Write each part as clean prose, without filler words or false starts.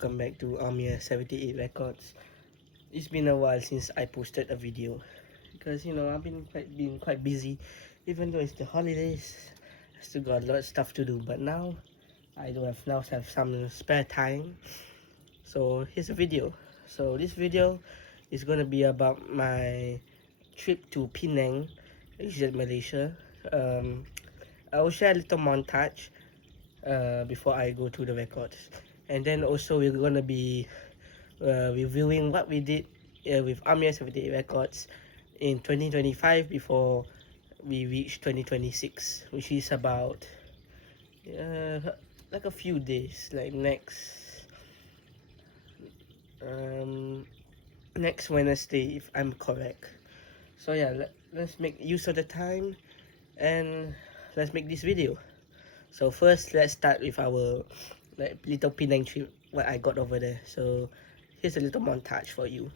welcome back to Amir 78 Records. It's been a while since I posted a video because I've been quite busy. Even though it's the holidays, I still got a lot of stuff to do. But now I do have some spare time. So here's a video. So this video is gonna be about my trip to Penang, which is Malaysia. I will share a little montage before I go to the records, and then also we're gonna be reviewing what we did with Amir 78 Records in 2025 before we reach 2026, which is about like a few days, like next Wednesday, if I'm correct. So yeah, let's make use of the time and let's make this video. So first, let's start with our little Penang trip, what I got over there. So here's a little montage for you.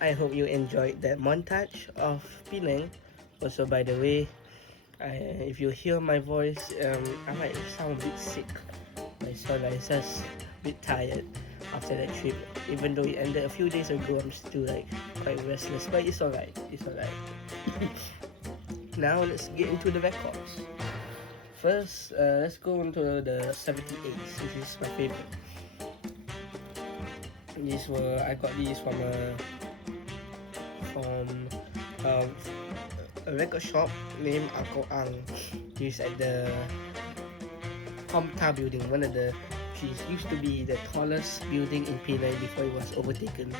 I hope you enjoyed that montage of Penang. Also, by the way, if you hear my voice, I might sound a bit sick. I sound like just a bit tired after that trip. Even though it ended a few days ago, I'm still quite restless. But it's alright. It's alright. Now let's get into the records. First, let's go into the 78s. This is my favorite. I got these from a record shop named Uncle Ang. He's at the Homta building, she used to be the tallest building in Penang before it was overtaken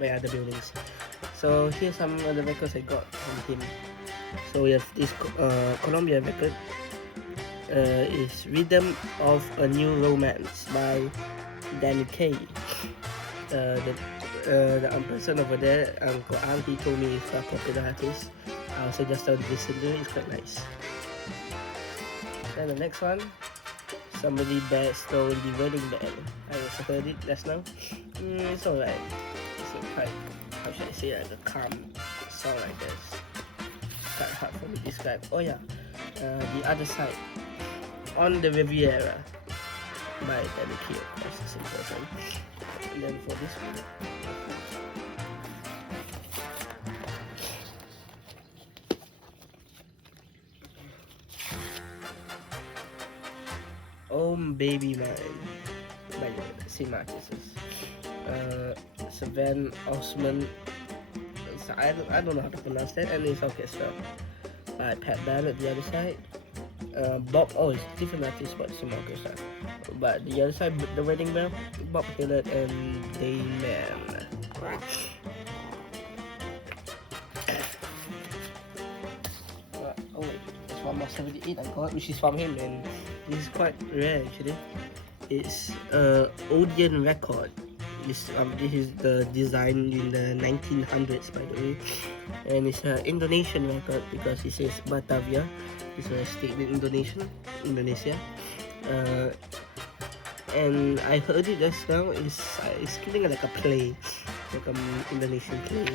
by other buildings. So here's some of the records I got from him. So we have this Colombian record. Is Rhythm of a New Romance by Danny Kaye. The person over there, Uncle Ang, he told me it's a popular artist. I also just started listening to it. It's quite nice. Then the next one, Somebody Bad Stole the Wedding Band. I also heard it just now. It's alright. It's quite, how should I say, like a calm song like this. It's quite hard for me to describe. Oh yeah, The Other Side, On the Riviera by Danny Kaye, of course, it's important. And then for this one, Baby Mine by the same artists. Savan Osman, I don't know how to pronounce that, and it's orchestra by Pat Ballard. The Other Side, Bob, it's different artists but the same orchestra. But the other side, The Wedding Bell, Bob Hillard and Dayman. There's one more 78 I got, which is from him, and this is quite rare actually. It's Odeon record. This is the design in the 1900s, by the way, and it's an Indonesian record because it says Batavia. It's a state in Indonesia. And I heard it just now. It's giving like a play, like an Indonesian play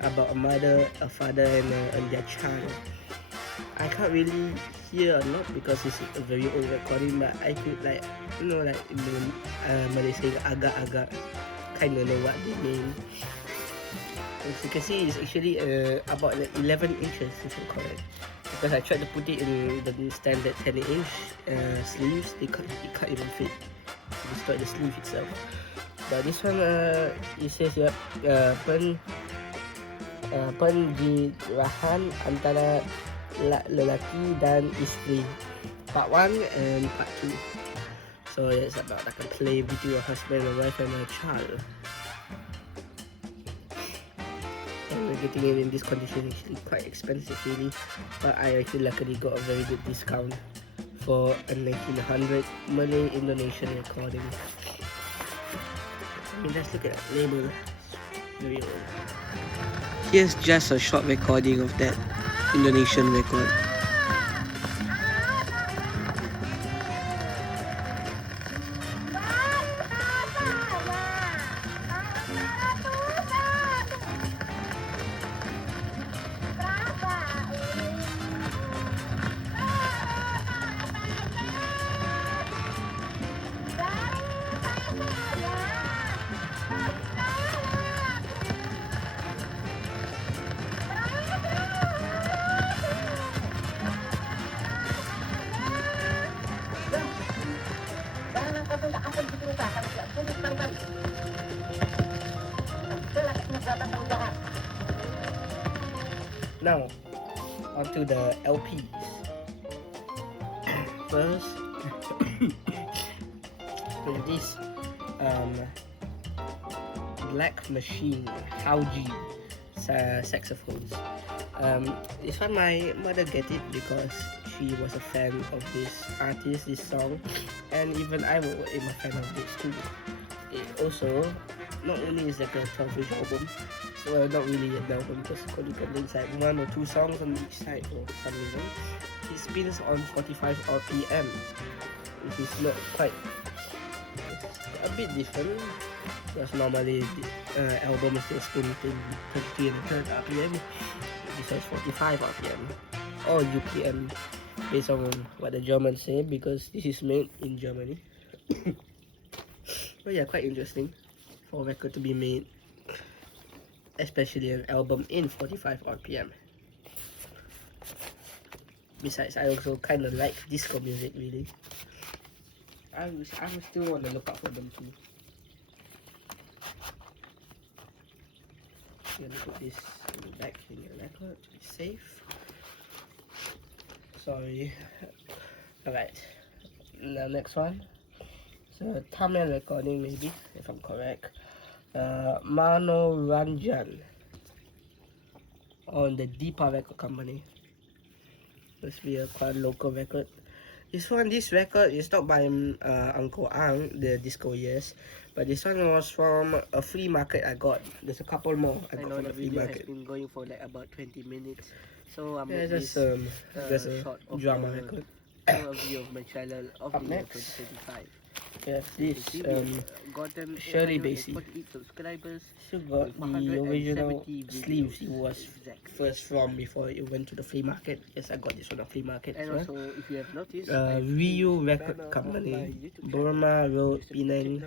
about a mother, a father, and their child. I can't really hear a lot because it's a very old recording, but I could like in Malaysia agak-agak kind of know what they mean. As you can see, it's actually about 11 inches if I'm correct. Because I tried to put it in the standard 10-inch sleeves, it can't even fit. It destroyed the sleeve itself. But this one, it says penjirahan antara lelaki dan isteri, part 1 and part 2. So it's about like a play between a husband, a wife, and a child. And we're getting it in this condition. Actually quite expensive really, but I actually luckily got a very good discount for a 1900 Malay Indonesian recording. Let's look at that label. Very old. Here's just a short recording of that Indonesian record. Now, onto the LPs. First, with this Black Machine Howji saxophones. This one my mother get it because she was a fan of this artist, this song, and even I am a fan of this too. It also not only is like a 12-inch album, so not really an album because it contains like 1 or 2 songs on each side for some reason. It spins on 45 RPM, which is not quite, it's a bit different because normally the album is just spinning 23 and 3 RPM. This is 45 RPM or UPM based on what the Germans say because this is made in Germany. But yeah, quite interesting for a record to be made, especially an album in 45 RPM. Besides, I also kind of like disco music really. I will still want to look out for them too. I'm gonna put this back in the record to be safe. Sorry. Alright, the next one. So Tamil recording maybe, if I'm correct. Mano Ranjan on the Deepa record company. Must be a quite local record. This record is not by Uncle Ang, the disco yes, but this one was from a flea market I got. There's a couple more I got from the flea market. Has been going for like about 20 minutes, so I'm Yeah, just a short of drama record. A view of my channel of Up the year next, 2025. we have this Gotten Shirley Bassey. 48 subscribers. Still got the original 170 sleeves it videos. was first from before it went to the flea market. Yes, I got this from the flea market And as well. also, if you have noticed, Ryu Record Company, Burma Road, Penang.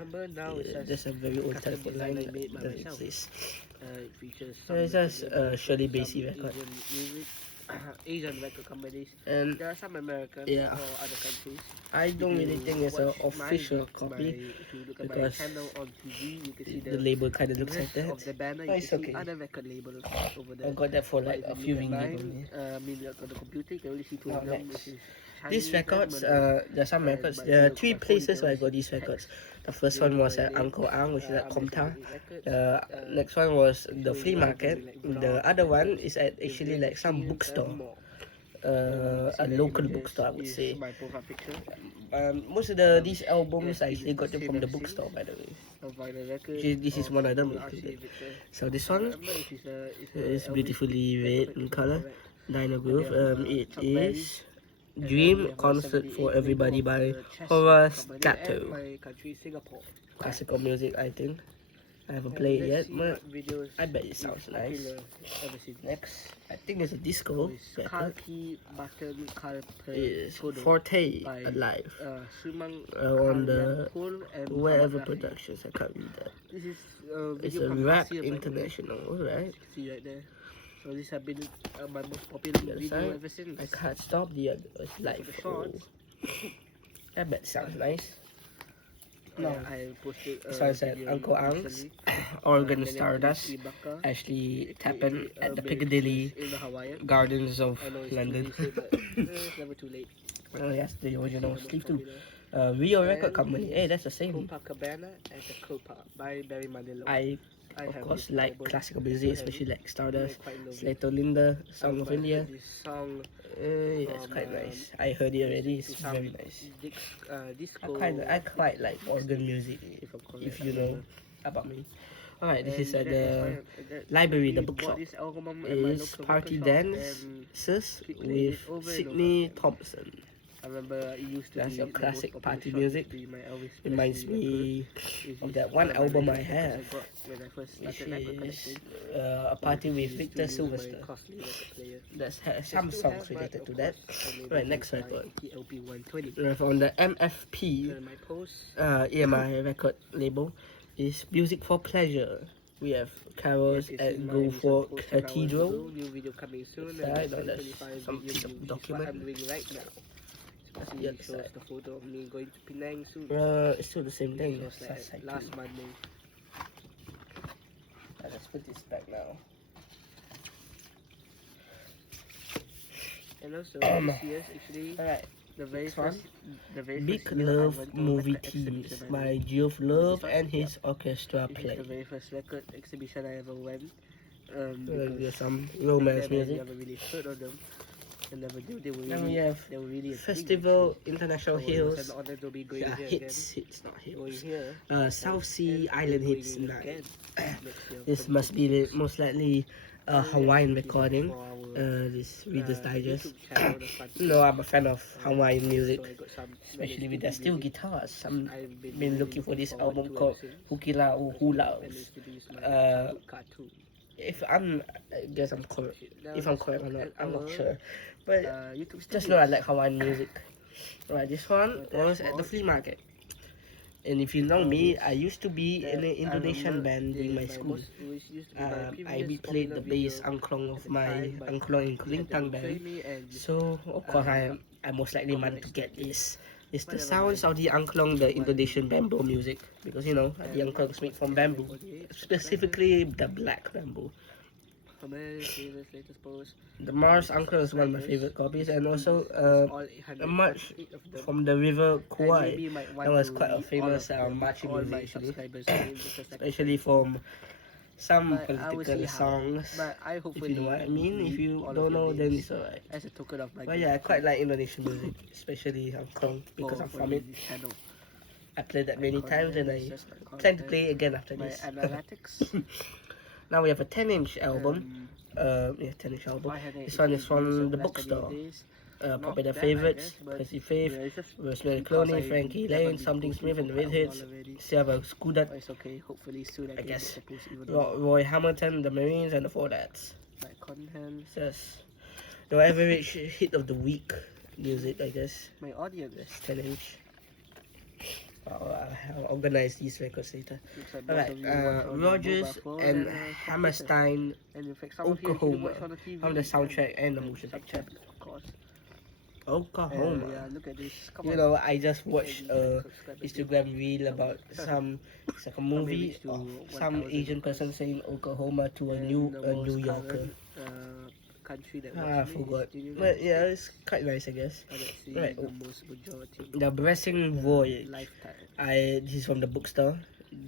That's a very old telephone line that doesn't exist. It features It's just Shirley Bassey record. Asian record companies. And There are some American yeah, or other countries. I don't really think it's an official copy If you look at my because channel on TV, you can see the label kind of looks like rest that. of the banner. Oh, You it's can see okay. other record labels over there. I got that for But like if a you few look at ringgit mine, only. I mean, on the computer, you can only see two Now of them, next. which is These Chinese records, and Malay. there are some records. But There are if you three look at my phone, places where I you got can these see records. text. The first one was at Uncle Ang, which is at I'm Komta. basically records, Next one was the showing flea whatever, market. like, The vlogs, other one records, is at actually like some experience, bookstore. and more. A See the local images bookstore, I would is say. my profile picture. Most of these albums I actually got them from the bookstore, by the way. Vinyl record. This is one of them RCA included. Victor. So this I one remember if it's a is Elvis beautifully red record, in if I'm color. correct. Dino And Groove. they have, It Chuck Berry. is And then we Dream have a Concert 78 for logo Everybody of by the chess Horace company and Gatto. my country, Singapore. Classical music, I think. I haven't And played it let's yet, see but what videos I bet it is sounds nice. popular ever since. Next, I think it's a disco So it's record. Kalki Button Is Kalper Forte by Alive Sumang on the Pol and wherever Muhammad Rafi. Productions. I can't read that. This is It's video a from Rap last year, by the way. International, right? You can see right there. So these have been my most popular The other video side, ever since. I can't stop the other life. the shorts. I bet it sounds nice. No, I posted this one's at video Uncle Ang's recently. Oregon Then Stardust. Ibaka. Actually, It happened at the made Piccadilly in the Hawaiian. Gardens of I know it's London. too late, but it's never too late. Oh, yes, the original Most sleeve too. popular. Rio Record And Company. Hey, that's the same. Copacabana and the Copa by Barry Manilow. I I of have course this like album. classical music, Have especially it. like Stardust, Quite low Slater Linda, Song of I've India. heard this song Yeah, it's from, quite nice. I heard it already. It's to some very nice. disco. I quite like organ music. If I'm correct, If I you don't know about me. Alright, this is at And the that library, the we bookshop. bought this album at my Is local Party record shop, Dances we played it with over and Sydney over. Thompson. I remember it used to That's be your the classic most popular party shot, music. used to be my Elvis Reminds Presley me record. of It's that one one of my album I records have, got when I first which started record is collecting. a party with Used to Victor use my Sylvester. costly record player. That's Just some to songs have, but related of to that. course, I'm able Right, to next use my record. TLP 120. We have on the MFP And my post. EMI record label is Music for Pleasure. We have carols Yes, at it's Go my for recent post 10 hours Cathedral. ago. New video coming soon. Side, And that's 2025 some video piece of review, which is document. what I'm doing right now. Because Yeah, it shows side. the photo of me going to Penang soon. It's still the same thing. It was like That's side last two. Monday. Let's put this back now. And also, this year's actually Alright, the very next one. first, the very Big first year I Love went to a Movie record exhibition, Teams by the by way. Geoff Love This one? and his orchestra This is play. the very first record exhibition I ever went. There's some back romance then I music. never really heard of them. I never knew they were Then really, we have they were really a thing, Festival actually. International So it was Hills. an honor to be going Yeah, here hits, not again. Going hills. here. South Sea and Island going Hits again 9. next year, This must be the most likely Oh, yeah, Hawaiian this is recording. for our, This Reader's Digest. YouTube channel, the Fun No, I'm a fan of Hawaiian music, So I got some especially with Malay their steel music. guitars. I've I've been really looking for this forward album to called ever since. Hukila Uhulaus. Managed to do my Uh, good cartoon. If I guess I'm correct. Now If I'm let's correct or look not, at I'm not our, sure. But YouTube just know I studios. like Hawaiian music. Right, this one was at the flea market. And if you know me, I used to be in an Indonesian band during my school. I replayed the bass angklong of my angklong in Kulintang band. So of course I most likely want to get this. It's the sounds of the angklong, the Indonesian bamboo music, because you know the angklong is made from bamboo, specifically the black bamboo. The Mars angklong is one of my favorite copies, and also a march from the river Kauai. That was quite a famous marching music actually, especially from some But I will see political how. songs. But I If hopefully you know what I mean. If include you all don't of know, your then names it's alright. as a token of my But yeah, I quite gratitude like Indonesian music, especially Hong Kong, because I'm for from it. this channel. I played that My many times and content I is just my plan to content. play again after My this. analytics. Now we have a 10-inch album. Yeah, 10-inch album. This one is 588 views from in the less than 8 bookstore. days. Not Popular bad, I favorites: guess, but Percy Faith, yeah, it's just Rosemary because Clooney, I Frankie haven't Lane, been Something posting Smith for and the quite a while Redheads, already. Silver Skudat, But it's okay. Hopefully soon I can get guess, to post even more. Roy Hamilton, the Marines, and the Four Dads. My content. It's just your average hit of the week music, I guess. My audience. This 10-inch. I'll organize these records later. Looks like most Alright, of you watch on Rogers mobile phone and computer. Hammerstein And in fact, some of you actually Oklahoma watch on the TV. from the soundtrack and the motion picture. subtitle, of course. Oklahoma. Yeah, look at this. Come You on. know, I just watched Maybe subscribe and Instagram reel about some, it's like a movie reach to of some 1,000 Asian person requests. saying Oklahoma to a And New the most Yorker. current, country that I watched me forgot. is the United But yeah, States. it's quite nice, I guess. And let's see Right. the most majority. The Blessing Voyage. Lifetime. This is from the bookstore,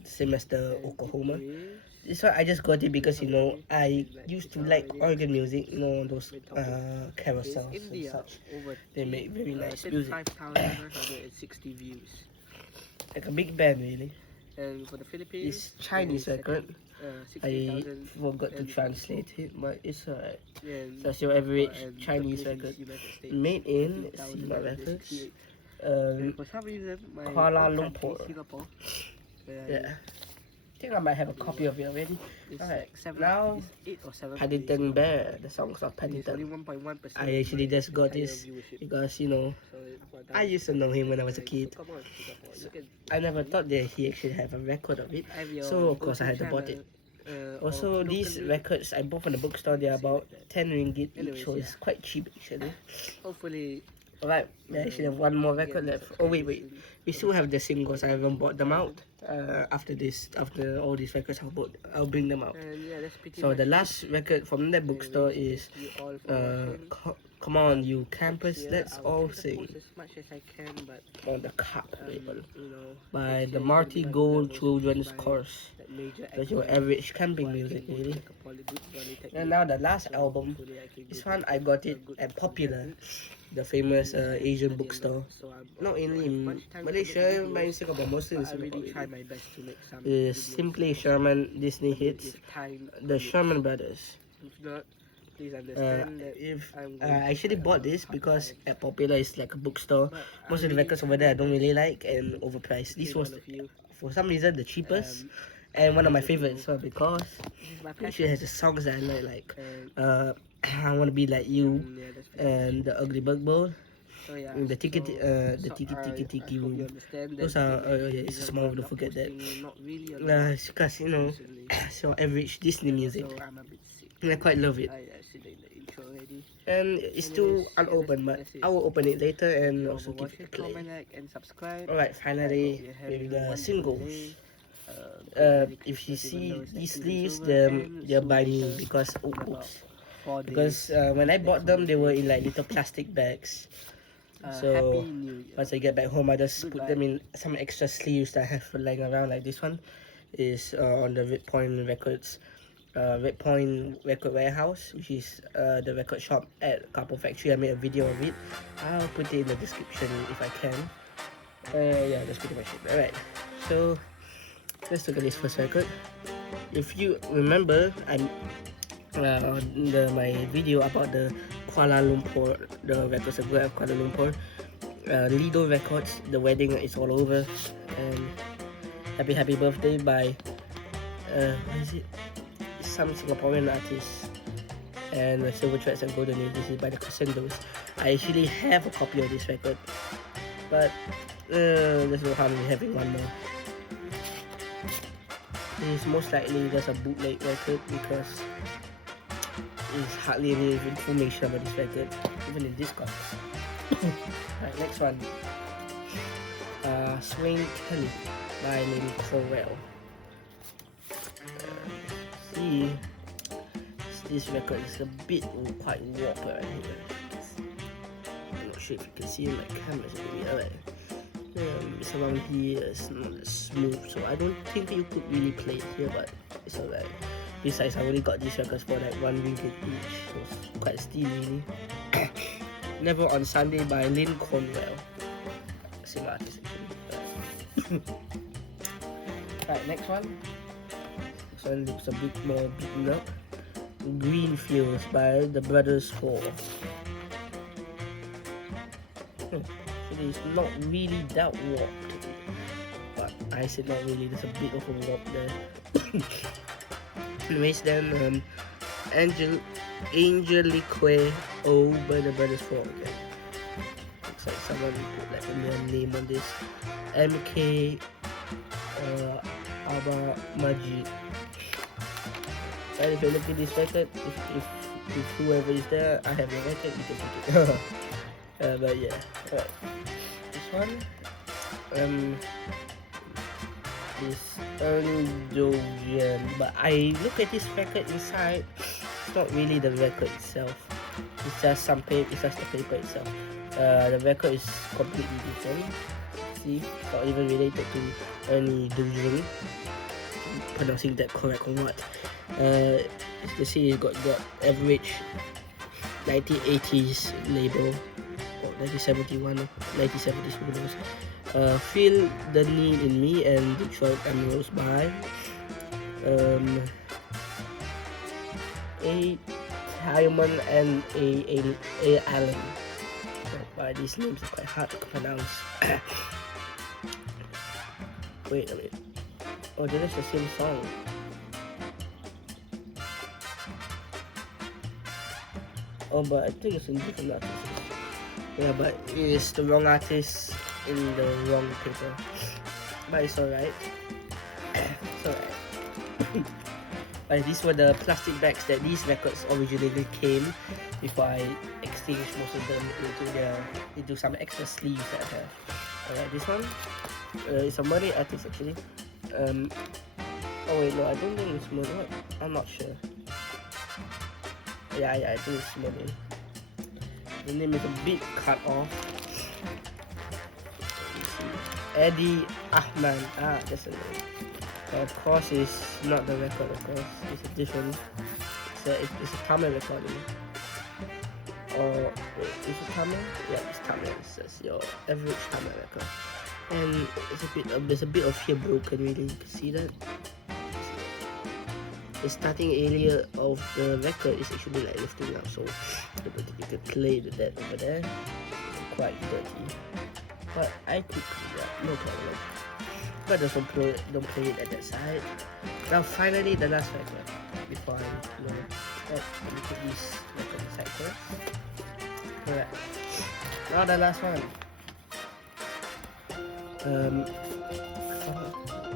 same as the And Oklahoma. it is This one I just got it because you know I Like, used to it's like already organ music, you know those main topic. carousels It's and India, such. over They make very nice music, 35,960 views. like a big band really. And for the Philippines, It's Chinese record. I 60,000. forgot to and translate it, but it's alright. And So it's your average and Chinese third place record, is United States, made in 15,968. Sima Records, And for some reason, my Kuala own country, Lumpur. Singapore, where Yeah. I think I might have a copy of it already. it's Alright, like 7, now it's 8 or 7 Paddington Bear, the songs of It's only Paddington. 1.1%. I actually of my just got entire this viewership. because you know So I used to know him when I was a kid. So come on, Singapore, look at I never thought that he actually have a record of it. have your So of course I had to go-to bought it. channel, Also, or these locally. records I bought from the bookstore. They're about 10 ringgit Anyways, each, so it's yeah. quite cheap actually. Hopefully, Alright, I actually have one more record left. Oh wait, we still have the singles. I haven't bought them out. After all these records, I'll bring them out. And yeah, that's pretty So much the it. last record from that bookstore is Thank you all for watching. Come On You Campus, Next year, Let's I'll All try to Sing post as much as I can, but on the cup label you know, by next the year Marty is gonna be Gold like Children's by Chorus. that major That's your exam, average camping so I music can go to really. like a good polytechnic. And now the last So album, hopefully I can go this to one I got a it good at Popular, polytechnic. the famous And I Asian study a lot, bookstore. so Not I only don't have in much time to Malaysia, make but in videos, Singapore, mostly in but I Singapore. really try Really. my best to make some Is videos. Simply Sherman Disney I mean, hits, if time the permits. Sherman Brothers. If not, please understand that If I'm I going through actually quite a bought lot of this hard because times. at Popular it's like a bookstore. But Most I of the really records try over there I my don't best really like and overpriced. to This train was all of you. for some reason the cheapest Um, and one of my because, you favorites. know, So because this is my it actually has passion. the songs that I like And I Wanna Be Like You yeah, that's pretty much and it. The Ugly Bug Bowl. So yeah, The Tiki so Tiki I Tiki hope you Room. understand Those that are the yeah, it's a reason small why one, I'm don't not forget that. posting not really a lot It's because you know recently. it's your average Disney music. So I'm a bit sick. And I quite love it. I said it in the intro already. And it's still Anyways, unopened, but that's it. I will open it later Thank and you all also for give watching, it a play. comment, like, and subscribe. Alright, I hope finally you're having with a the wonderful singles. day. Merry If you Christmas, even though see it's these like 2 days sleeves, over, they're and they're soon by me later, because in about oops. 4 Because days. when I next bought them, they were in Wednesday. like little plastic bags. Happy So New Year. once I get back home, I just put Goodbye. them in some extra sleeves that I have lying around. Like this one is on the Red Point Records, Red Point Record Warehouse, which is the record shop at Couple Factory. I made a video of it. I'll put it in the description if I can. Yeah, that's pretty much it. Alright, so let's look at this first record. If you remember, my video about the Kuala Lumpur, the records of Kuala Lumpur, Lido Records, the wedding is all over, and happy birthday by what is it? Some Singaporean artist, and the Silver Threads and Golden Age. This is by the Crescendos. I actually have a copy of this record, but there's no harm in having one more. This is most likely just a bootleg record because there's hardly any information about this record, even in Discord. Alright, next one. Swing Kelly by Lady Corell. See, this record is a bit quite warped right here. I'm not sure if you can see in my camera. Alright. It's around here, it's not as smooth, so I don't think you could really play it here, but it's alright. precise, I only got these records for like 1 ringgit each. So it's quite steep really. Never on Sunday by Lynn Cornwell. Same artist actually. Right, next one. This one looks a bit more beaten up. Green Fields by the Brothers 4. Actually, it's not really that warped. But I said not really, there's a bit of a warp there. Anyways, then Angelique O by the Brothers 4 again. Looks like someone put like a real name on this. MK Aba Majid. And if you look at this record, if whoever is there, I have a record, you can take it. But yeah, alright. This one, is Dojian, but I look at this record inside. It's not really the record itself. It's just some paper. It's just the paper itself. The record is completely different. See, it's not even related to any Dojian. Pronouncing that correct or what? As you can see, it got average 1980s label, or 1971, 1970s, who knows. Feel the Need in Me and Detroit Emeralds by A. Hyman and A. Allen. By these names are quite hard to pronounce. Wait a minute. Oh, that is the same song. Oh, but I think it's in different artists. Yeah, but it's the wrong artist in the wrong paper. But it's alright. It's alright. But these were the plastic bags that these records originally came before I exchanged most of them into some extra sleeves that I have. Alright, this one it's a Malay artist actually. Oh wait, no, I don't think it's Malay. I'm not sure. Yeah, I think it's Malay. The name is a bit cut off. Eddie Ahman. Ah, that's a name. Of course, it's not the record. Of course, it's a different. It's a Tamil recording. Or wait, is it Tamil? Yeah, it's Tamil. It's your average Tamil record. And it's a bit. There's a bit of here broken. Really, you can see that. The starting area of the record is actually like lifting up, so you can play with that over there. It's quite dirty, but I could do that, no problem. But just don't play it at that side. Now finally the last record before I let me put this record aside first. Alright. Now the last one.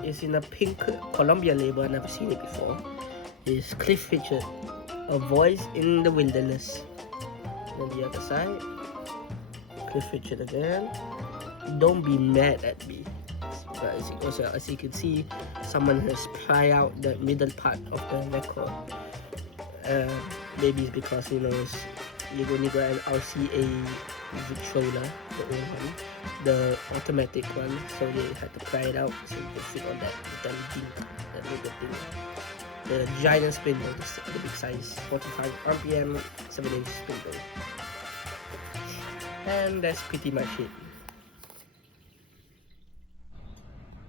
It's in a pink Columbia label. I've never seen it before. Is Cliff Richard, A Voice in the Wilderness. On the other side, Cliff Richard again. Don't Be Mad at Me. But as you can see, someone has pried out the middle part of the record. Maybe it's because you only got an RCA Victrola, the old one, the automatic one, so they had to pry it out so you can fit on that little thing, that little thing. The giant spindle, the big size, 45 RPM, 7-inch spindle. And that's pretty much it.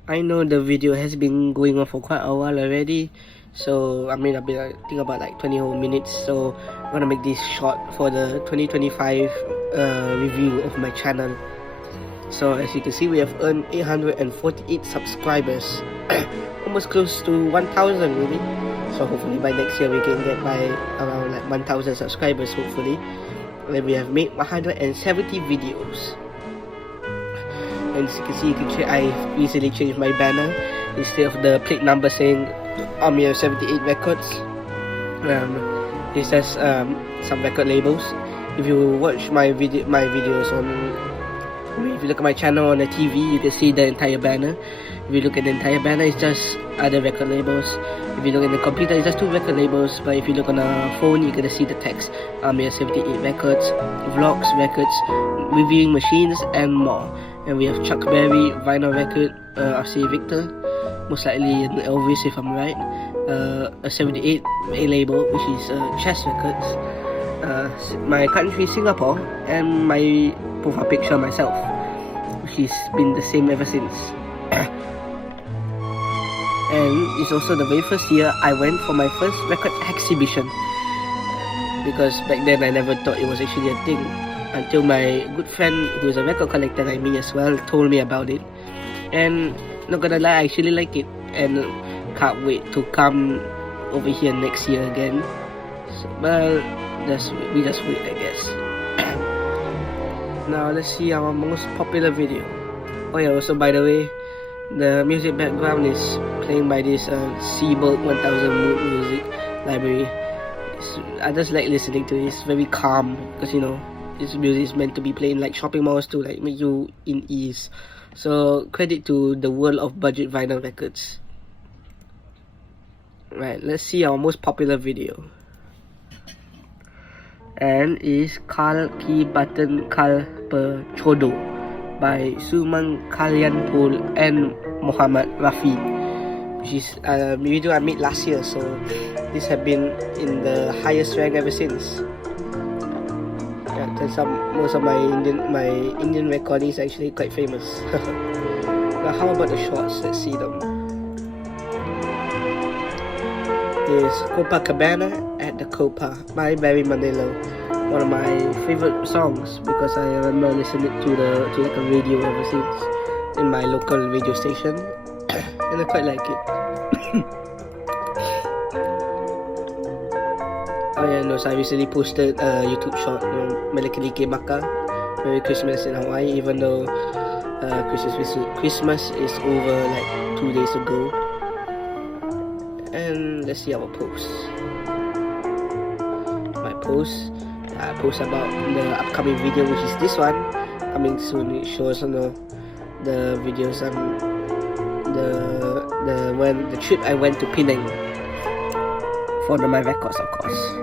I know the video has been going on for quite a while already, so I've been I think about like 20 whole minutes, so I'm gonna make this short for the 2025 review of my channel. So as you can see, we have earned 848 subscribers, almost close to 1,000 really. So hopefully by next year we can get by around like 1,000 subscribers hopefully. And we have made 170 videos. And as you can see, I recently changed my banner. Instead of the plate number saying Army of 78 Records, it says some record labels. If you watch my videos on, if you look at my channel on the TV, you can see the entire banner. If you look at the entire banner, it's just other record labels. If you look at the computer, it's just 2 record labels. But if you look on a phone, you're gonna see the text: Army of 78 Records, Vlogs Records, Reviewing Machines, and more. And we have Chuck Berry, Vinyl Record, RCA Victor, most likely an Elvis if I'm right, a 78 A label, which is Chess Records, my country Singapore, and my profile picture myself, which has been the same ever since. And it's also the very first year I went for my first record exhibition, because back then I never thought it was actually a thing until my good friend who is a record collector like me as well told me about it. And not gonna lie, I actually like it and can't wait to come over here next year again. So, well, we just wait, I guess. Now let's see our most popular video. Oh yeah, also by the way, the music background is playing by this seeburg 1000 mood music library. I just like listening to it. It's very calm, because you know this music is meant to be playing like shopping malls to like make you in ease. So credit to the world of budget vinyl records. Right, let's see our most popular video. And is Kal Ki Button Kal Per Chodo by Sumang Kalyanpol and Muhammad Rafi, which is a video I made last year, so this have been in the highest rank ever since. Yeah, most of my Indian recording is actually quite famous. Now how about the shorts? Let's see them. Is Copacabana at the Copa by Barry Manilow, one of my favorite songs, because I remember listening to like a radio ever since in my local radio station, and I quite like it. Oh yeah, no, so I recently posted a YouTube short, Melekilike Maka, Merry Christmas in Hawaii, even though Christmas is over like 2 days ago. And let's see our post. My post, I post about the upcoming video, which is this one coming soon. It shows the videos the trip I went to Penang for my records, of course.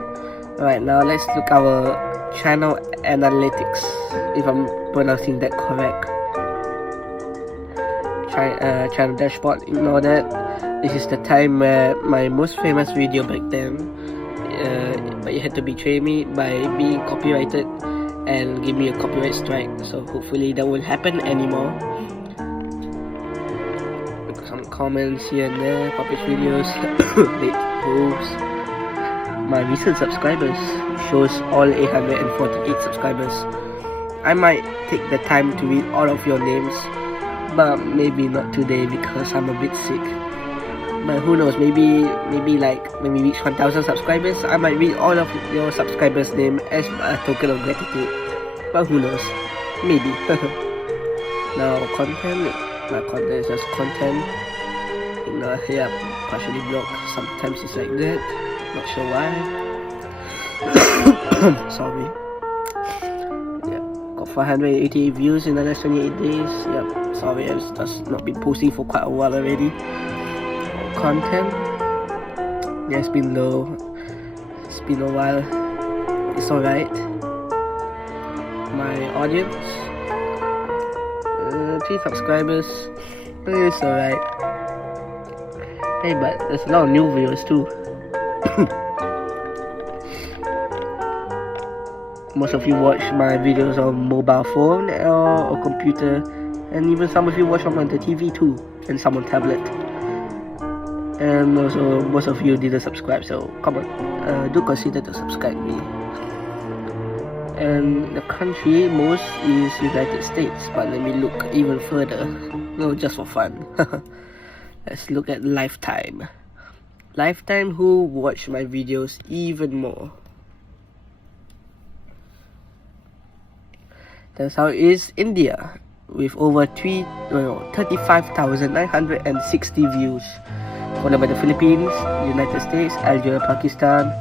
Alright, now let's look our channel analytics, if I'm pronouncing that correct. Channel dashboard, ignore that. This is the time where my most famous video back then, but you had to betray me by being copyrighted and give me a copyright strike. So hopefully that won't happen anymore. Some comments here and there, published videos, late posts. My recent subscribers shows all 848 subscribers. I might take the time to read all of your names, but maybe not today because I'm a bit sick. But who knows, maybe like when we reach 1000 subscribers, I might read all of your subscribers' name as a token of gratitude. But who knows, maybe. Now content, my content is just content. Here partially blocked, sometimes it's like that, not sure why. Sorry. Yeah, got 588 views in the last 28 days. Yep, sorry, I've just not been posting for quite a while already. Content, yeah, it's been low, it's been a while, it's alright. My audience, 3 subscribers, it's alright. Hey, but there's a lot of new viewers too. Most of you watch my videos on mobile phone or computer, and even some of you watch them on the TV too, and some on tablet. And also most of you didn't subscribe, so come on, do consider to subscribe me. And the country most is United States, but let me look even further, no, just for fun. Let's look at lifetime who watch my videos even more. That's how it is. India with over 35,960 views, followed by the Philippines, United States, Algeria, Pakistan,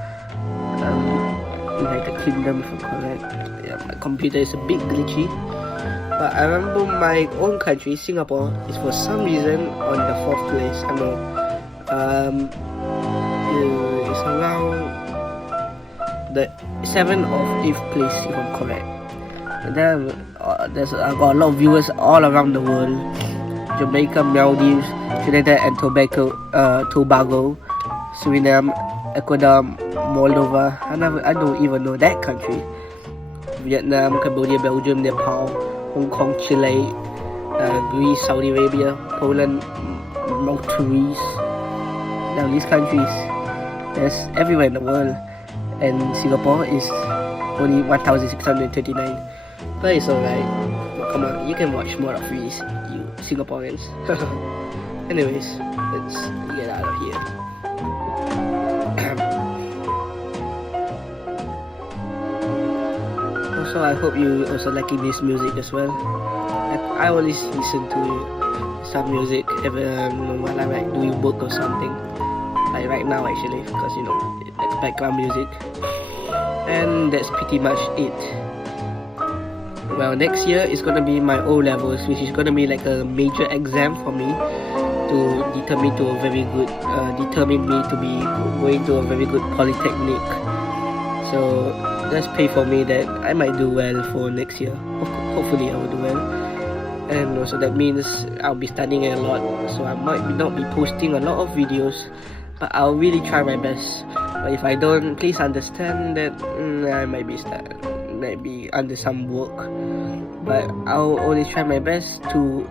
United Kingdom, if I'm correct. Yeah, my computer is a bit glitchy, but I remember my own country, Singapore, is for some reason on the 4th place. I know it's around the 7th or 8th place, if I'm correct. And then I've got a lot of viewers all around the world, Jamaica, Maldives, Trinidad and Tobago, Suriname, Ecuador, Moldova. I don't even know that country. Vietnam, Cambodia, Belgium, Nepal, Hong Kong, Chile, Greece, Saudi Arabia, Poland, Maltese. Now these countries, there's everywhere in the world, and Singapore is only 1,639. But it's alright. Come on, you can watch more of these, you Singaporeans. Anyways, let's get out of here. Also, I hope you also liking this music as well. I always listen to some music while I'm like doing work or something. Like right now actually, because you know, it's background music. And that's pretty much it. Well, next year is gonna be my O levels, which is gonna be like a major exam for me to determine me to be going to a very good polytechnic. So let's pray for me that I might do well for next year. Hopefully I will do well. And also that means I'll be studying a lot, so I might not be posting a lot of videos, but I'll really try my best. But if I don't, please understand that I might be under some work, but I'll always try my best to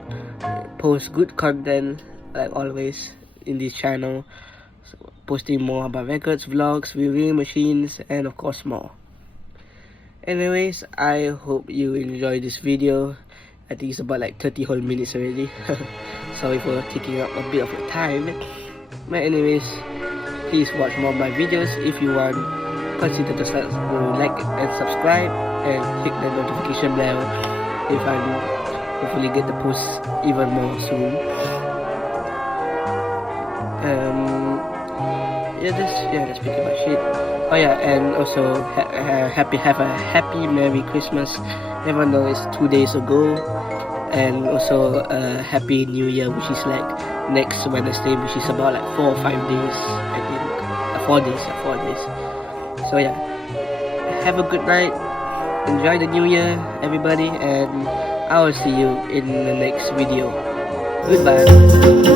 post good content like always in this channel, so posting more about records, vlogs, reviewing machines, and of course more. Anyways, I hope you enjoy this video. I think it's about like 30 whole minutes already. Sorry for taking up a bit of your time. But anyways, please watch more of my videos. If you want, consider to like and subscribe and hit the notification bell if I do hopefully get the posts even more soon. That's pretty much it. Oh yeah, and also have a happy Merry Christmas, even though it's 2 days ago, and also Happy New Year, which is like next Wednesday, which is about like 4 or 5 days, I think. 4 days. So yeah, have a good night, enjoy the new year everybody, and I will see you in the next video. Goodbye.